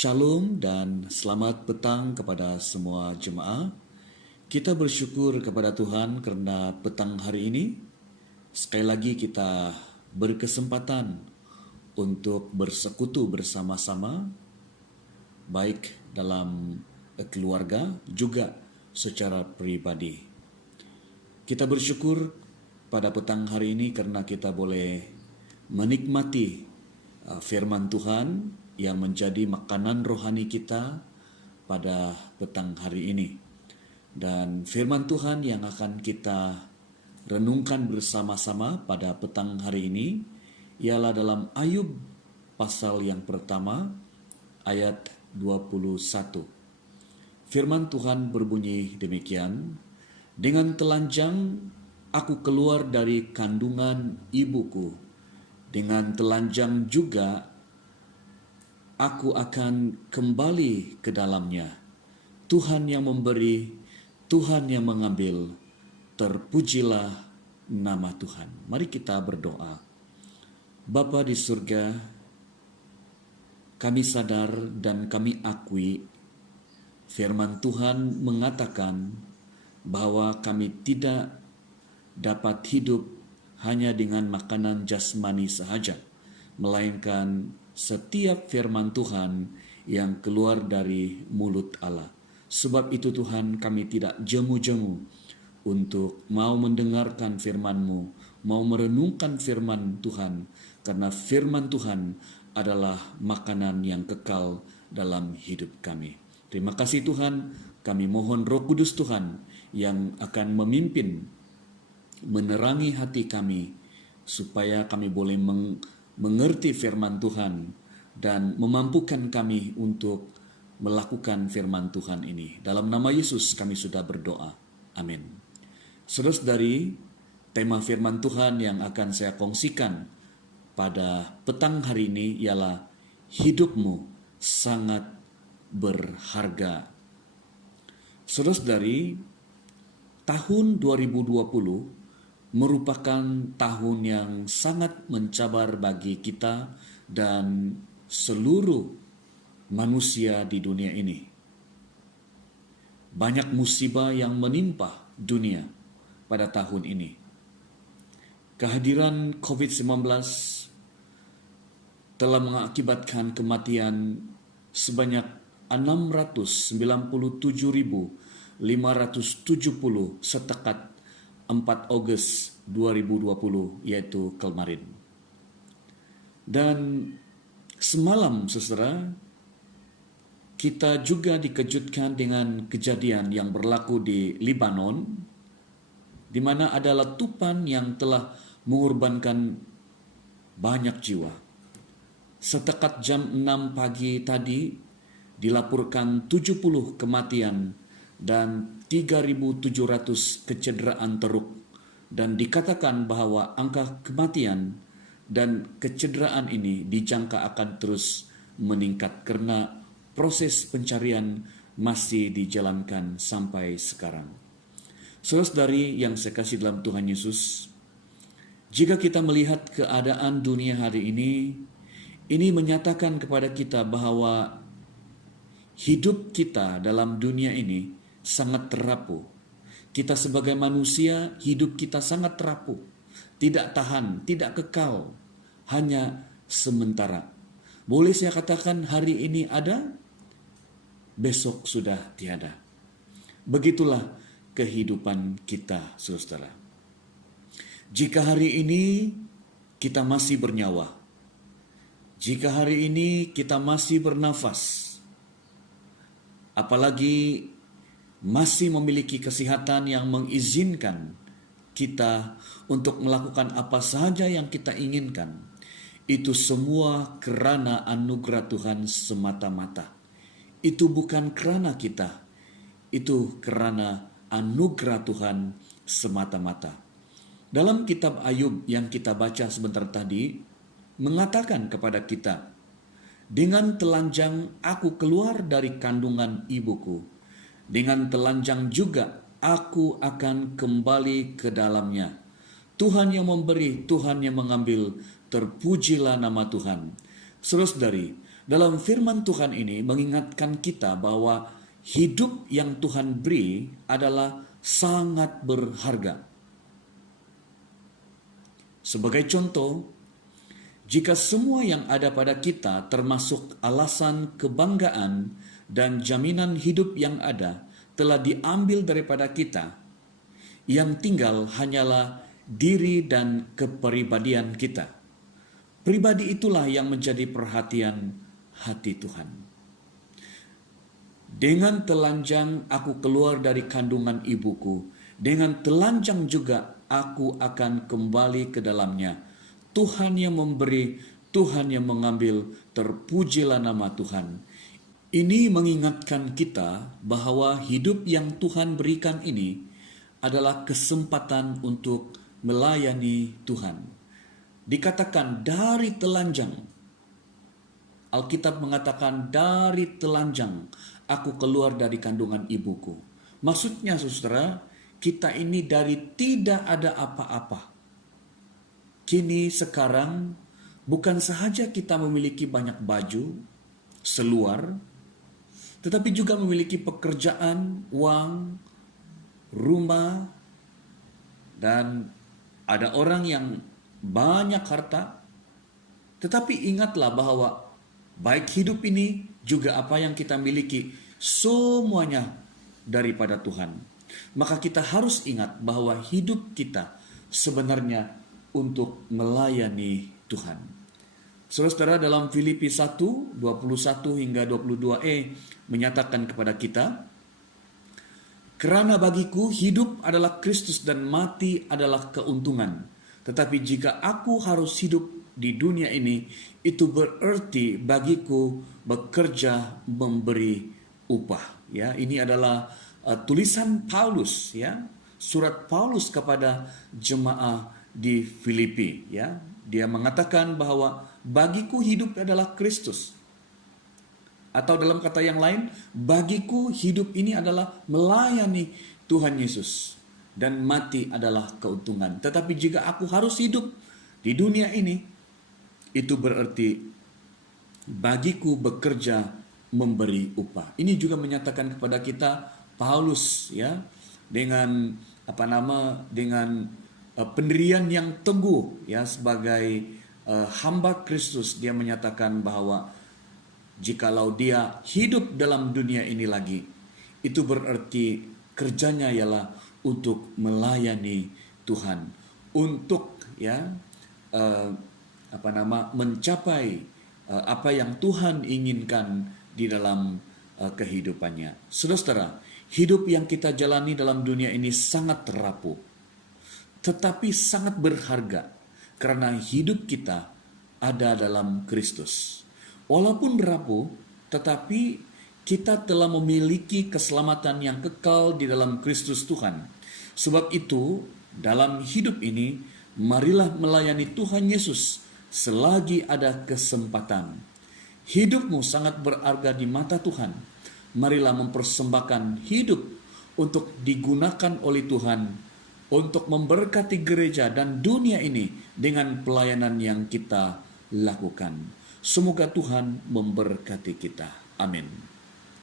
Shalom dan selamat petang kepada semua jemaah. Kita bersyukur kepada Tuhan karena petang hari ini sekali lagi kita berkesempatan untuk bersekutu bersama-sama, baik dalam keluarga juga secara pribadi. Kita bersyukur pada petang hari ini karena kita boleh menikmati firman Tuhan yang menjadi makanan rohani kita pada petang hari ini. Dan firman Tuhan yang akan kita renungkan bersama-sama pada petang hari ini ialah dalam Ayub pasal yang pertama ayat 21. Firman Tuhan berbunyi demikian, "Dengan telanjang aku keluar dari kandungan ibuku, dengan telanjang juga aku akan kembali ke dalamnya. Tuhan yang memberi, Tuhan yang mengambil, terpujilah nama Tuhan." Mari kita berdoa. Bapa di surga, kami sadar dan kami akui firman Tuhan mengatakan bahwa kami tidak dapat hidup hanya dengan makanan jasmani sahaja, melainkan setiap firman Tuhan yang keluar dari mulut Allah. Sebab itu Tuhan, kami tidak jemu-jemu untuk mau mendengarkan firman-Mu, mau merenungkan firman Tuhan, karena firman Tuhan adalah makanan yang kekal dalam hidup kami. Terima kasih Tuhan, kami mohon Roh Kudus Tuhan yang akan memimpin, menerangi hati kami, supaya kami boleh mengerti firman Tuhan dan memampukan kami untuk melakukan firman Tuhan ini. Dalam nama Yesus kami sudah berdoa. Amin. Saudara-saudari, tema firman Tuhan yang akan saya kongsikan pada petang hari ini ialah hidupmu sangat berharga. Saudara-saudari, tahun 2020 merupakan tahun yang sangat mencabar bagi kita dan seluruh manusia di dunia ini. Banyak musibah yang menimpa dunia pada tahun ini. Kehadiran COVID-19 telah mengakibatkan kematian sebanyak 697.570 setekat 4 Ogos 2020, yaitu kemarin. Dan semalam, saudara, kita juga dikejutkan dengan kejadian yang berlaku di Lebanon, di mana ada letupan yang telah mengorbankan banyak jiwa. Setekat jam 6 pagi tadi, dilaporkan 70 kematian dan 3.700 kecederaan teruk, dan dikatakan bahwa angka kematian dan kecederaan ini dijangka akan terus meningkat karena proses pencarian masih dijalankan sampai sekarang. Saudara-saudari yang saya kasih dalam Tuhan Yesus, jika kita melihat keadaan dunia hari ini menyatakan kepada kita bahwa hidup kita dalam dunia ini sangat terapuh. Kita sebagai manusia, hidup kita sangat terapuh, tidak tahan, tidak kekal, hanya sementara. Boleh saya katakan hari ini ada, besok sudah tiada. Begitulah kehidupan kita, saudara. Jika hari ini kita masih bernyawa, jika hari ini kita masih bernafas, apalagi masih memiliki kesehatan yang mengizinkan kita untuk melakukan apa sahaja yang kita inginkan, itu semua kerana anugerah Tuhan semata-mata. Itu bukan kerana kita, itu kerana anugerah Tuhan semata-mata. Dalam kitab Ayub yang kita baca sebentar tadi, mengatakan kepada kita, "Dengan telanjang aku keluar dari kandungan ibuku. Dengan telanjang juga aku akan kembali ke dalamnya. Tuhan yang memberi, Tuhan yang mengambil, terpujilah nama Tuhan." Saudara-saudari, dalam firman Tuhan ini mengingatkan kita bahwa hidup yang Tuhan beri adalah sangat berharga. Sebagai contoh, jika semua yang ada pada kita termasuk alasan kebanggaan dan jaminan hidup yang ada telah diambil daripada kita, yang tinggal hanyalah diri dan kepribadian kita. Pribadi itulah yang menjadi perhatian hati Tuhan. Dengan telanjang aku keluar dari kandungan ibuku, dengan telanjang juga aku akan kembali ke dalamnya. Tuhan yang memberi, Tuhan yang mengambil, terpujilah nama Tuhan. Ini mengingatkan kita bahwa hidup yang Tuhan berikan ini adalah kesempatan untuk melayani Tuhan. Dikatakan dari telanjang. Alkitab mengatakan dari telanjang aku keluar dari kandungan ibuku. Maksudnya saudara, kita ini dari tidak ada apa-apa. Kini sekarang bukan sahaja kita memiliki banyak baju, seluar, tetapi juga memiliki pekerjaan, uang, rumah, dan ada orang yang banyak harta. Tetapi ingatlah bahwa baik hidup ini juga apa yang kita miliki, semuanya daripada Tuhan. Maka kita harus ingat bahwa hidup kita sebenarnya untuk melayani Tuhan. Saudara-saudara, dalam Filipi 1, 21 hingga 22e menyatakan kepada kita, karena bagiku hidup adalah Kristus dan mati adalah keuntungan. Tetapi jika aku harus hidup di dunia ini, itu berarti bagiku bekerja memberi upah. Ya, ini adalah tulisan Paulus, ya, surat Paulus kepada jemaah di Filipi. Ya, dia mengatakan bahwa bagiku hidup adalah Kristus. Atau dalam kata yang lain, bagiku hidup ini adalah melayani Tuhan Yesus. Dan mati adalah keuntungan. Tetapi jika aku harus hidup di dunia ini, itu berarti bagiku bekerja memberi upah. Ini juga menyatakan kepada kita Paulus, ya, dengan pendirian yang teguh, ya, sebagai hamba Kristus. Dia menyatakan bahwa jikalau dia hidup dalam dunia ini lagi, itu berarti kerjanya ialah untuk melayani Tuhan, untuk mencapai apa yang Tuhan inginkan di dalam kehidupannya. Saudara-saudara, hidup yang kita jalani dalam dunia ini sangat rapuh, tetapi sangat berharga karena hidup kita ada dalam Kristus. Walaupun rapuh, tetapi kita telah memiliki keselamatan yang kekal di dalam Kristus Tuhan. Sebab itu, dalam hidup ini, marilah melayani Tuhan Yesus selagi ada kesempatan. Hidupmu sangat berharga di mata Tuhan. Marilah mempersembahkan hidup untuk digunakan oleh Tuhan untuk memberkati gereja dan dunia ini dengan pelayanan yang kita lakukan. Semoga Tuhan memberkati kita. Amin.